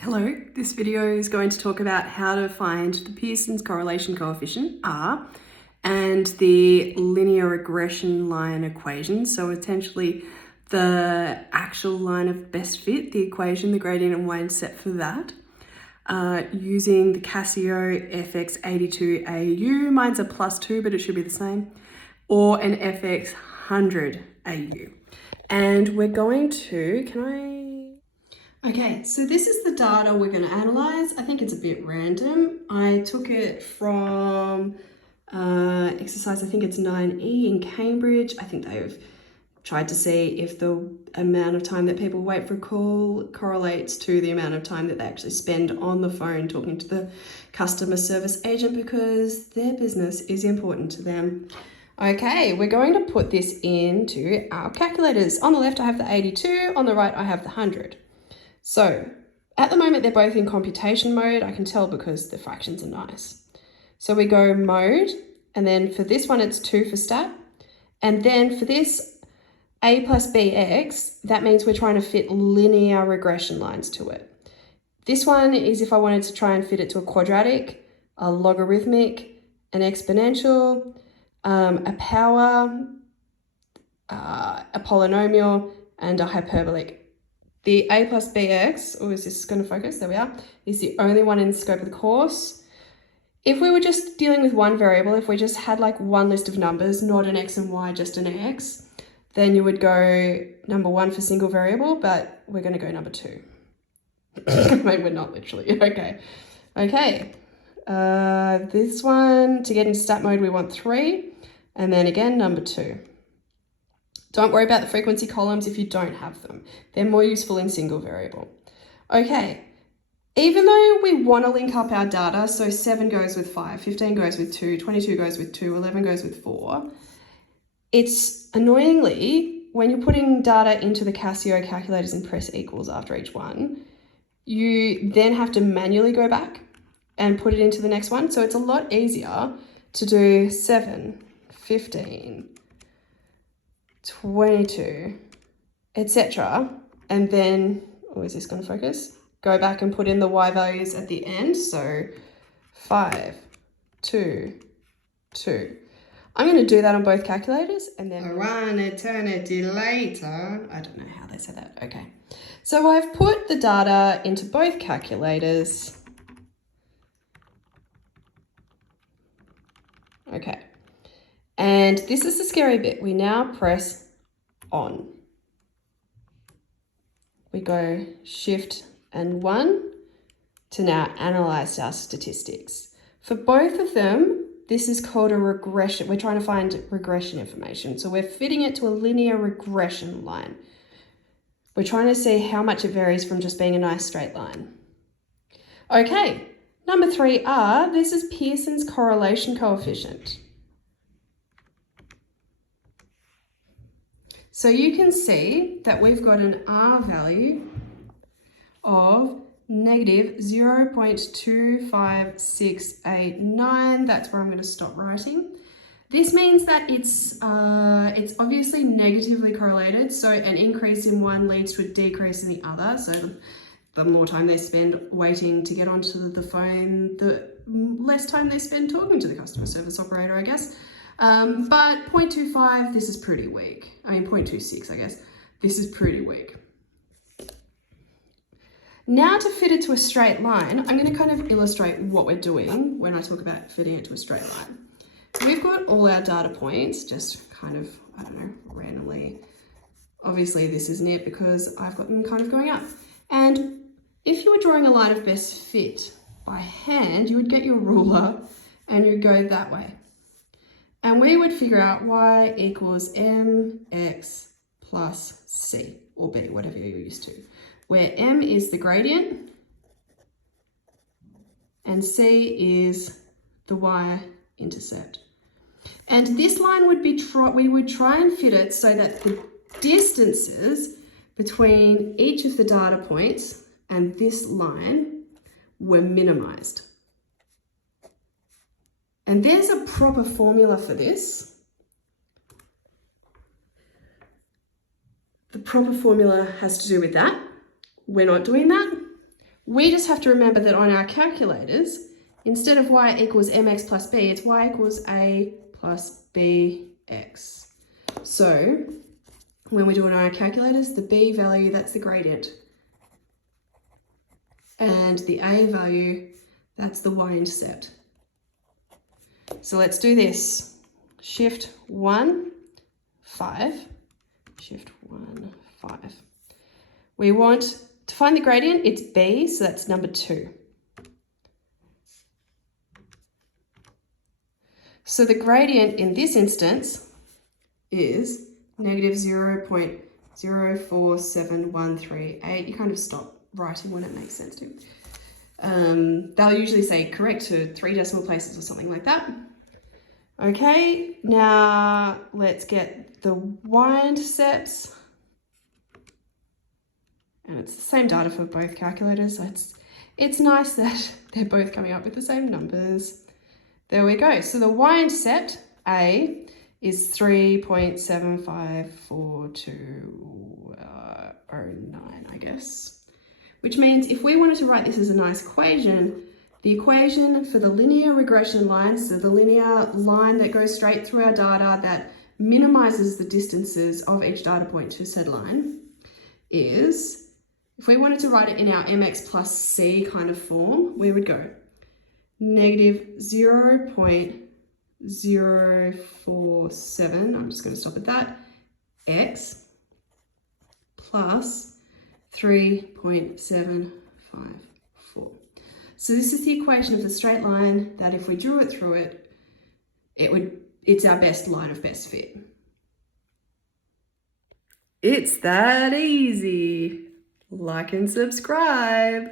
Hello, this video is going to talk about how to find the Pearson's correlation coefficient, R, and the linear regression line equation. So essentially the actual line of best fit, the equation, the gradient and y intercept for that, using the Casio FX82AU. Mine's a +2, but it should be the same, or an FX100AU. And we're going to, Okay, so this is the data we're going to analyze. I think it's a bit random. I took it from exercise, I think it's 9E in Cambridge. I think they've tried to see if the amount of time that people wait for a call correlates to the amount of time that they actually spend on the phone talking to the customer service agent, because their business is important to them. Okay, we're going to put this into our calculators. On the left, I have the 82. On the right, I have the 100. So at the moment, they're both in computation mode. I can tell because the fractions are nice. So we go mode, and then for this one, it's 2 for stat. And then for this A+Bx, that means we're trying to fit linear regression lines to it. This one is if I wanted to try and fit it to a quadratic, a logarithmic, an exponential, a power, a polynomial, and a hyperbolic. The A+Bx, or is this going to focus? There we are, is the only one in the scope of the course. If we were just dealing with one variable, if we just had like one list of numbers, not an x and y, just an x, then you would go number 1 for single variable, but we're going to go number 2. Maybe we're not literally. Okay. This one, to get into stat mode, we want 3, and then again, number 2. Don't worry about the frequency columns if you don't have them. They're more useful in single variable. Okay, even though we want to link up our data, so 7 goes with 5, 15 goes with 2, 22 goes with 2, 11 goes with 4, it's annoyingly, when you're putting data into the Casio calculators and press equals after each one, you then have to manually go back and put it into the next one. So it's a lot easier to do 7, 15, 22, etc. And then, is this going to focus? Go back and put in the y values at the end. So 5, 2, 2. I'm going to do that on both calculators, and then 1 eternity later. I don't know how they said that. Okay. So I've put the data into both calculators. Okay. And this is the scary bit. We now press on. We go shift and 1 to now analyze our statistics. For both of them, this is called a regression. We're trying to find regression information. So we're fitting it to a linear regression line. We're trying to see how much it varies from just being a nice straight line. Okay, number 3R, this is Pearson's correlation coefficient. So you can see that we've got an R value of negative 0.25689. That's where I'm going to stop writing. This means that it's obviously negatively correlated. So an increase in one leads to a decrease in the other. So the more time they spend waiting to get onto the phone, the less time they spend talking to the customer service operator, I guess. But 0.25, this is pretty weak. I mean, 0.26, I guess. This is pretty weak. Now to fit it to a straight line, I'm going to kind of illustrate what we're doing when I talk about fitting it to a straight line. So we've got all our data points, just kind of, I don't know, randomly. Obviously, this isn't it because I've got them kind of going up. And if you were drawing a line of best fit by hand, you would get your ruler and you'd go that way. And we would figure out y equals mx plus c, or b, whatever you're used to, where m is the gradient and c is the y-intercept. And this line would be, we would try and fit it so that the distances between each of the data points and this line were minimized. And there's a proper formula for this. The proper formula has to do with that. We're not doing that. We just have to remember that on our calculators, instead of y equals mx plus b, it's y equals a plus bx. So when we do it on our calculators, the b value, that's the gradient. And the a value, that's the y-intercept. So let's do this. Shift 1, 5. Shift 1, 5. We want to find the gradient, it's b, so that's number 2. So the gradient in this instance is negative 0.047138. You kind of stop writing when it makes sense to. They'll usually say correct to 3 decimal places or something like that. Okay, now let's get the y-intercepts. And it's the same data for both calculators, so it's nice that they're both coming up with the same numbers. There we go. So the y-intercept, A, is 3.754209, I guess. Which means if we wanted to write this as a nice equation, the equation for the linear regression line, so the linear line that goes straight through our data that minimizes the distances of each data point to said line, is, if we wanted to write it in our mx plus c kind of form, we would go negative 0.047, I'm just going to stop at that, x plus 3.754. So this is the equation of the straight line that if we drew it through it, it's our best line of best fit. It's that easy. Like and subscribe.